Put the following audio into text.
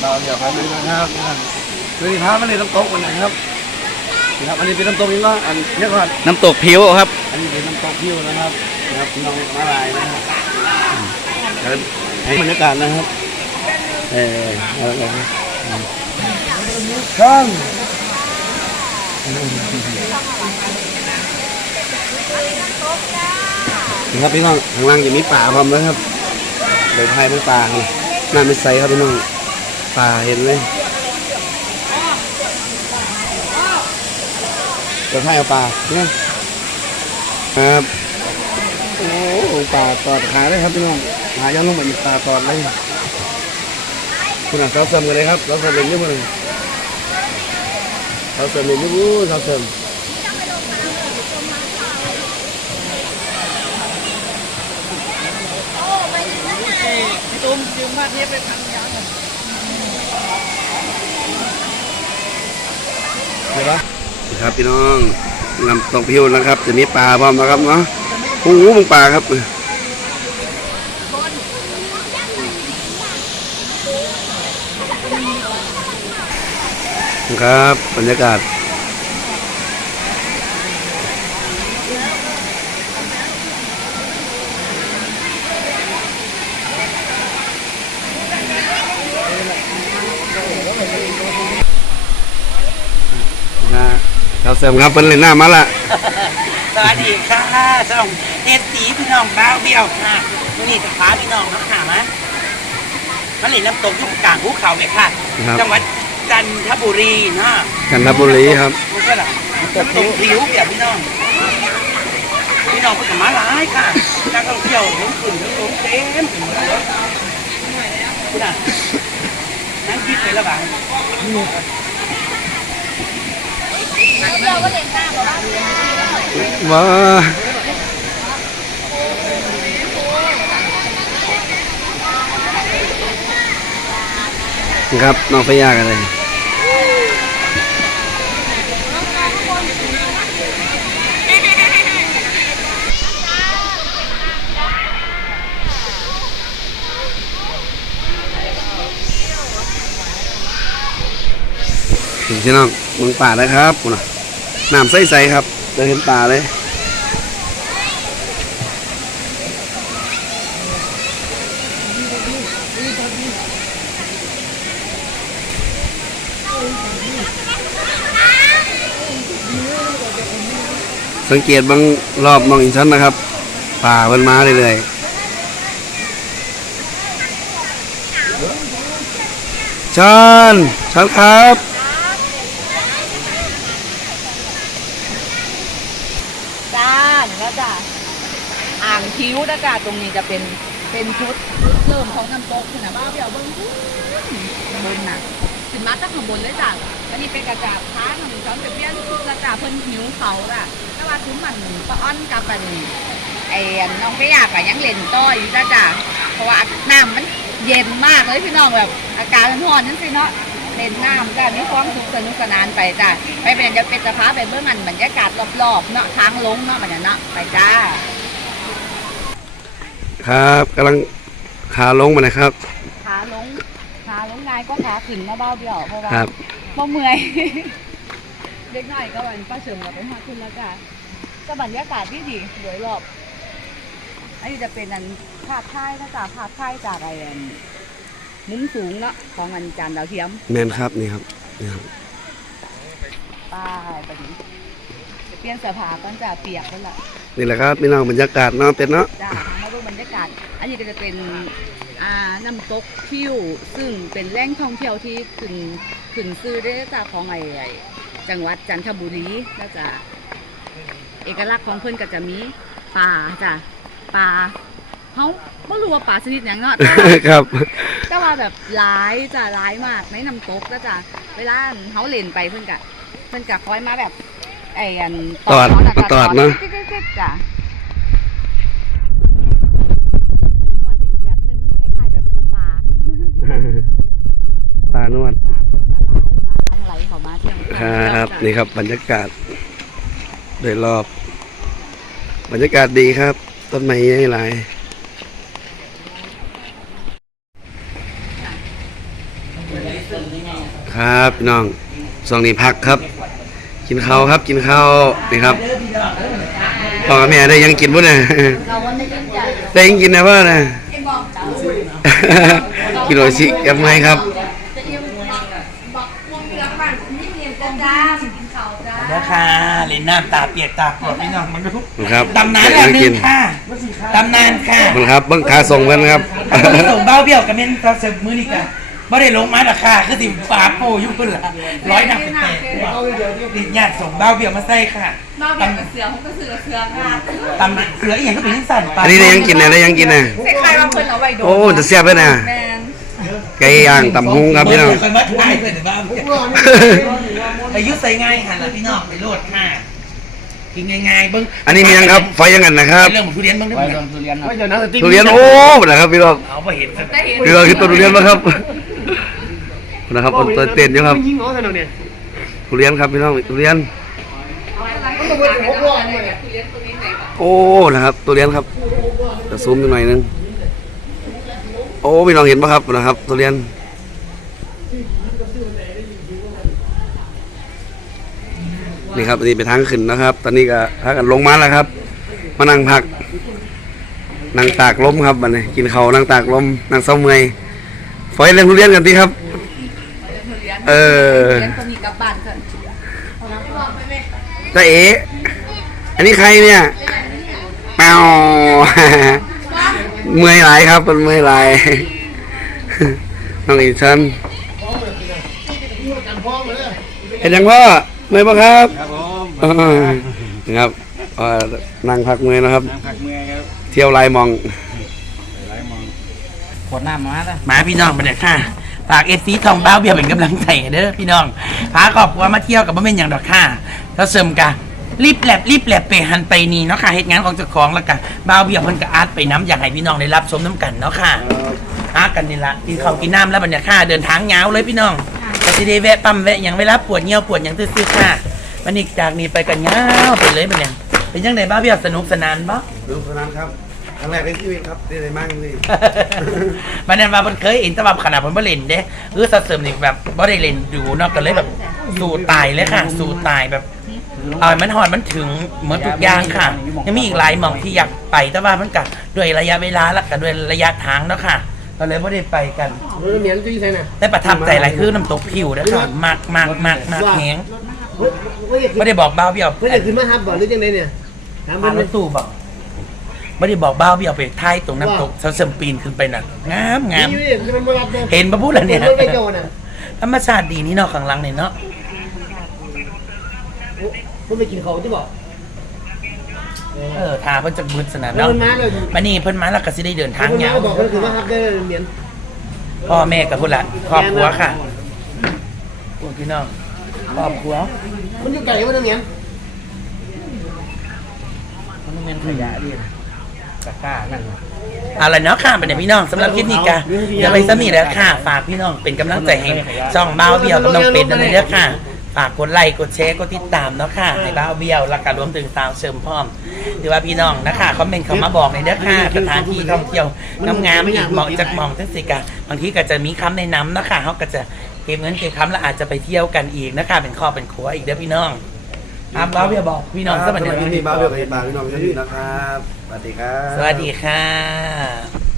เราเดี๋ยวไปดูนะครับคือที่พามาเลยน้ำตกวันไหนครับนะครับ อันนี้เป็นน้ำตกยังไงอันนี้ก่อนน้ำตกผิวครับ อันนี้เป็นน้ำตกพิวนะครับนะครับน้องมาลายนะครับครับให้บรรยากาศนะครับเออเอาละครับช่างนะครับพี่น้องข้างล่างจะมีป่าพร้อมนะครับเดี๋ยวพายไปป่าครับน้ำไม่ใสครับพี่น้อง ป่าเห็นเลยเดี๋ยวพายเอาป่าเนี่ยครับโอ้ป่าตอดขาเลยครับพี่น้องหายันลงมาอีกป่าตอดเลยคุณอะเราเสริมกันเลยครับเราเสริมเล่นอยังไงเราเสริมเล่นอยังไงเราเสริมพี่ตุ้มยืมมาเทียบไปทำยัง เห็นปะครับพี่น้องนำตกพิวนะครับจะมีปลาพร้อมนะครับเนาะโอ้โหมึงปลาครับครับบรรยากาศนะเราเสริมครับเป็นเลยหน้ามาละสวัสดีค่ะส่องเอฟสีพี่น้องบ้าวเบี้ยวค่ะวันนี้จะพาพี่น้องมาหามามาเล่นน้ำตกที่กลางภูเขาเลยค่ะ ครับจังหวัดจันทบุรีนะกันทบุรีครับไม่ใช่หรอน้ำตกผิวเปียกพี่น้อง พี่น้องเพิ่งมาหลายค่ะนักท่องเที่ยวทั้งขึ้นทั้งลงเต็มไปหมดเลยคุณอะนั่งคิดไปแล้วบ้าง ว้าครับน้องพยากันเลย ถึงพี่น้องมึงป่าแล้วครับคุณน่ะน้ำใสๆครับเดินเห็นป่าเลยสังเกตบางรอบมองอินชันนะครับ ป่ามันมาเรื่อยๆชันชันครับ จ้านี่แล้วจ้าอ่างคิ้วนะจ้าตรงนี้จะเป็นเป็นชุดเริ่มของน้ำตกขนาดบ้าเบี้ยวเบิ้งข้งบนน่ะขึ้นมาจากข้างบนเลยจ้าอันนี้เป็นกระจาบค้าของช้อนเป็นเบี้ยชุดกระจาบเพิ่นหิวเขาจ้ะแต่ว่าคุ้มมันปะอ้อนกับอันไอ้น้องพยาก็ยังเล่นต่ออยู่จ้าจ้าเพราะว่าน้ำมันเย็นมากเลยพี่น้องแบบ อากาศมันร้อนนั่นสิเนาะ เล่นน้ำจ้ะมีความสุขสนุกสนานไปจ้ะไปเป็นเดี๋ยวเป็นสภาพไปเบื้องอันบรรยากาศรอบๆเนาะทางลงเนาะมันน่ะเนาะไปจ้า ครับกำลังขาลงมาเลยครับ ขาลงขาลงง่ายก็ขาขึ้นมาเบ้าเบี้ยวเพราะว่าครับบ่เมื่อยเด็กน้อยก็มันป้าเฉิมกับไปหาขึ้นแล้วจ้ะก็บรรยากาศที่ดีโดยรอบอันนี้จะเป็นอันภาพค่ายนะจ๊ะภาพค่ายจากไอ้อัน มุมสูงเนาะของอันจานดาวเทียมแมนครับนี่ครับนี่ครับป้ายไปดิจะเปลี่ยนเสื้อผ้าก่อนจ้ะเปียกแล้วล่ะนี่แหละครับพี่น้องบรรยากาศเนาะเป็นเนาะจ้ามาดูบรรยากาศ อันนี้ก็จะเป็นอ่าน้ำตกทิวซึ่งเป็นแหล่งท่องเที่ยวที่ขึ้นขึ้นซื้อได้จากของไอ้ไอ้จังหวัดจันทบุรีแล้วจะเอกลักษณ์ของเพื่อนก็จะมีป่าจ้ะป่าเขาไม่รู้ว่าป่าชนิดอย่างเนาะแต่ว่าครับ แต่ว่าแบบร้ายจ้ะร้ายมากในน้ำตกก็จะเวลาเขาเล่นไปเพื่อนกะเพื่อนกะคอยมาแบบ ไอ้อันตอดเาะจ้ะตอดเนอะจิ๊ดๆๆๆจ้ะมวนไปอีกแบบนึงคล้ายๆแบบสปาตานวดจ้าคนจะหลายจ้าลังไหลเข้ามาเที่ยงครับนี่ครับบรรยากาศโดยรอบ บรรยากาศดีครับ ต้นไม้ใหญ่หลาย ครับพี่น้องสองนี้พักครับ กินข้าวครับ กินข้าวนี่ครับพ่อกับแม่ได้ยังกินบ่เนี่ยเราวันนี้กินใหญ่ได้ยังกินนะบ่เนี่ยกินหน่อยสิกับไงครับจะอิ่มบอกพวงเกลือปั่นนี่เนียนจ้าจ้าเขาจ้าแล้วค่ะเล่นน้ำตาเปียกตาปวดพี่น้องมันดูครับตำนานได้แล้ยัวงนึกินงค่ะตำนานค่ะขอบคุณครับเบิ้งขาส่งกันครับส่งเบ้าเบี้ยวกับเมนตาเสบมือนี่กัน ไม่ได้ลงมาราคาคือติฝาโปอยู่เพิ่นละร้อยหนักเป็นแปดติดญาติส่งเบ้าเบี้ยวมาใส่ค่ะนอกจากเสือผมก็เสือเสือค่ะตำเสืออีหยังก็เป็นนิสันปลาอันนี้ได้ยังกินเนี่ยได้ยังกินเนี่ยใส่ใครบางคนเอาไว้โดนโอ้จะเสียบเลยนะแมนไก่ย่างตำฮุงครับพี่น้องเคยมาถ่ายเพื่อนบ้าเบี้ยวไปยุดใส่ง่ายหันละพี่น้องไปโลดค่ะกินง่ายๆเบิ้งอันนี้มียังครับไฟยังกันนะครับเรื่องของทุเรียนเบ้างด้วยไปโดนทุเรียนครับทุเรียนโอ้นะครับพี่น้องเอาไปเห็นสักได้เห็นพี่น้องคือต้นทุเรียนป่ะครับ นะครับต้นต้นเต้นอยู่ครับทุเรียนครับพี่น้องทุเรียนโอ้นะครับทุเรียนครับจะซูมอีกหน่อยนึงโอ้พี่น้องเห็นป่ะครับนะครับทุเรียนนี่ครับอันนี้เป็นทางขึ้นนะครับ ตอนนี้ก็พากันลงมาแล้วครับ มานั่งพักนั่งตากลมครับบัดนี้กินข้าวนั่งตากลมนั่งเศร้าเมื่อยฝอยเรื่องทุเรียนกันทีครับ เออเลี้ยงตัวนี้กลับบ้านกันตาเอ๋อันนี้ใครเนี่ยแมวเมื่อยหลายครับเป็นเมื่อยหลายน้องอีชันเห็นยังพ่อเมื่อยปะครับครับผมเออนะครับเอ่อนั่งพักเมื่อยนะครับนั่งผักเมื่อยครับเที่ยวลายมองไหลมอง ขวดน้ำมาแล้วมาพี่น้องไปเลยค่ะ ฝากเอซีทองเบ้าเบียเป็นกำลังใจให้เด้อพี่น้องพาครอบครัวมาเที่ยวกับบ่แม่นอย่างดอกค่ะแล้วเสริมกะรีบแลบรีบแลบไปหันไปนี่เนาะค่ะเหตุงานของเจ้าของแล้วกันบ้าวเบียเพิ่นก็อาร์ตไปน้ำอยากให้พี่น้องได้รับชมน้ำกันเนาะค่ะหากันนี่ละกินข้าวกินน้ำแล้วบรรยากาศเดินทางยาวเลยพี่น้องก็สิได้แวะปั๊มแวะอย่างเวลาปวดเงี้ยวปวดอย่างซื่อๆค่ะวันนี้จากนี้ไปกันยาวไปเลยเป็นยังเป็นยังไงบ้าวเบียสนุกสนานบ่ดูสนามครับ รั้งแรกในชีวิตครับที่ได้มากเลยมันนั้นว่ามันเคยเห็นแต่ว่าขนาดมันไม่เล่นเด้เออสัตว์เสริมนี่แบบไม่ได้เล่นดูเนาะก็เลยแบบสู้ตายเลยค่ะ สู้ตายแบบเอาให้มันหอดมันถึงเหมือนทุกอย่างค่ะ ยังมีอีกหลายหม่องที่อยากไปแต่ว่ามันกับด้วยระยะเวลาและกับด้วยระยะทางเนาะค่ะก็เลยไม่ได้ไปกันเหมียนจุ้ยใช่ไหมแต่ประทับใจหลายคือน้ำตกผิวนะคะมากมากมากมากแหงไม่ได้บอกบ้าวเบี้ยวเพื่อนจะขึ้นมาฮับบอกหรือยังไงเนี่ยถามผ่าเพื่นอนรถตู้บอก ไม่ได้บอกบ้าวเบี้ยวไปท้ายตรงน้ำตกเสาเสริมปีนขึ้นไปน่ะงามงาม นี่นี่จะมันมารับเนี่ยเห็นปะพูดแล้วเนี่ย รถไม่โจน่ะธรรมชาติดีนี่เนาะข้างหลังเนี่ยเนาะเพื่อนไปกินของที่บอกเออทาเพิ่นจะมืดสนานเพื่อเนาะนมาเลยมานี่เพิ่นมาแล้วก็สิได้เดินทางเพื่อนมายาวบอกเพื่อนคือว่าฮับได้เหมียนพ่อแม่กับพุ่นละครอบครัวค่ะพวกพี่น้องครอบครัวมันอยู่ไกลมันเหมียนมันเป็นขยะดิ ตะกร้านั่นเอาละเนาะค่ะเป็นพี่น้องสำหรับคลิปนี้ก็อย่าไปซ้ำนี่แล้วค่ะ ฝากพี่น้องเป็นกำลังใจให้ช่องบ้าวเบี้ยวกับน้องเป็ดนั่นเลยเด้อค่ะฝากกดไลค์กดแชร์กดติดตามเนาะค่ะให้บ้าวเบี้ยวแล้วก็รวมถึงสาวเสริมพร้อมหรือว่าพี่น้องนะคะคอมเมนต์เข้ามาบอกในอยเด้อค่ะสถานที่ท่องเที่ยวงามๆอีกเหมาะจากหมองทั้งสิกะบางทีก็จะมีคำในะนำนะคะเขาก็จะเก็บเงินเก็บคำแล้วอาจจะไปเที่ยวกันอีกนะคะเป็นข้อเป็นครัวอีกเด้อพี่น้องอะบ้าวเบี้ยวบอกพี่น้องสสวัวัสสดีดี ครับพี่บ้าเบี้ยวกับพี่ปากพี่น้องที่นี่นะครับส วัสดีครับ สวัสดีค่ะ